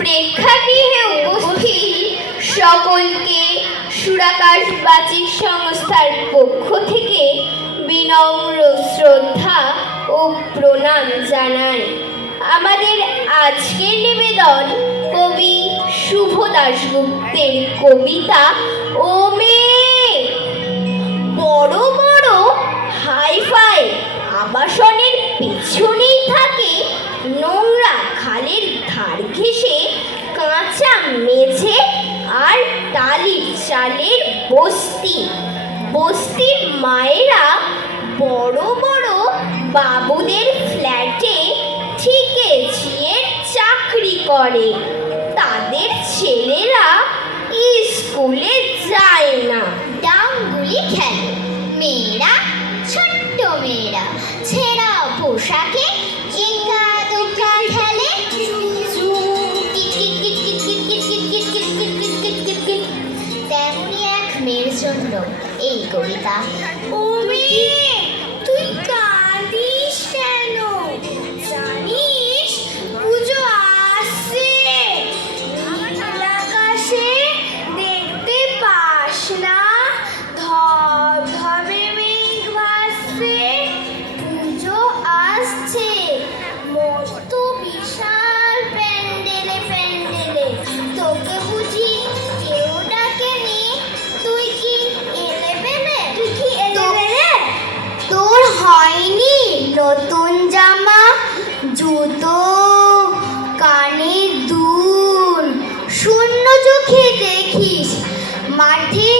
প্রেক্ষাগৃহে উপস্থিত সকলকে সুরাকাশ সংস্থার পক্ষ থেকে বিনম্র শ্রদ্ধা ও প্রণাম জানাই। আমাদের আজকের নিবেদন কবি শুভ দাশগুপ্তের কবিতা ও মেয়ে বড় বড় হাইফাই আবাসনের পেছনেই থাকে নোংরা খালের ধার ঘেঁষে কাঁচা মেঝে আর টালির চালের বস্তি। বস্তির মায়েরা বড় বড় বাবুদের ফ্ল্যাটে ঠিকে ছিয়ে চাকরি করে। তাদের ছেলেরা স্কুলে যায় না। ডাংগুলি খেলে। মেয়েরা, ছোট্ট মেয়েরা, ছেঁড়া পোশাকে মেয়ের জন্য এই কবিতা। জুতো কানের দুল শূন্য চোখে দেখিস মাঠে